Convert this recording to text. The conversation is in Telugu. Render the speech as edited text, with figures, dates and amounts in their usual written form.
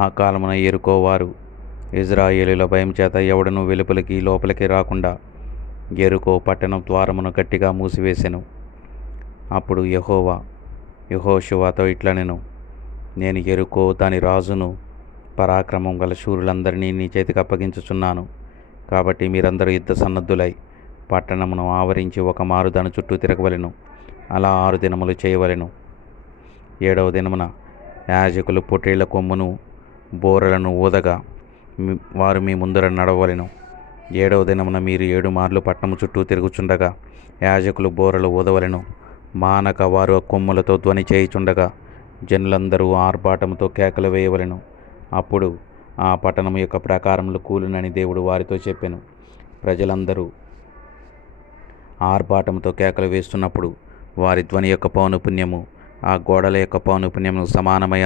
ఆ కాలమున యెరికో వారు ఇజ్రాయేలీయుల భయం చేత ఎవడనూ వెలుపలికి లోపలికి రాకుండా యెరికో పట్టణం ద్వారమును గట్టిగా మూసివేసెను. అప్పుడు యెహోవా యెహోషువతో ఇట్లనెను, నేను యెరికో దాని రాజును పరాక్రమం గల శూరులందరినీ నీ చేతికి అప్పగించుచున్నాను. కాబట్టి మీరందరూ యుద్ధ సన్నద్ధులై పట్టణమును ఆవరించి ఒక మారు దాని చుట్టూ తిరగవలెను. అలా 6 దినములు చేయవలెను. 7వ దినమున యాజకులు పొట్టేళ్ల కొమ్మును బోరలను ఊదగా వారు మీ ముందర నడవవలెను. 7వ దినమున మీరు 7 మార్లు పట్టణము చుట్టూ తిరుగుచుండగా యాజకులు బోరలు ఊదవలెను. మానక వారు కొమ్ములతో ధ్వని చేయుచుండగా జనులందరూ ఆర్భాటముతో కేకలు వేయవలెను. అప్పుడు ఆ పట్టణం యొక్క ప్రాకారములు కూలునని దేవుడు వారితో చెప్పెను. ప్రజలందరూ ఆర్భాటముతో కేకలు వేస్తున్నప్పుడు వారి ధ్వని యొక్క పౌనపుణ్యము ఆ గోడల యొక్క పౌనపుణ్యము సమానమై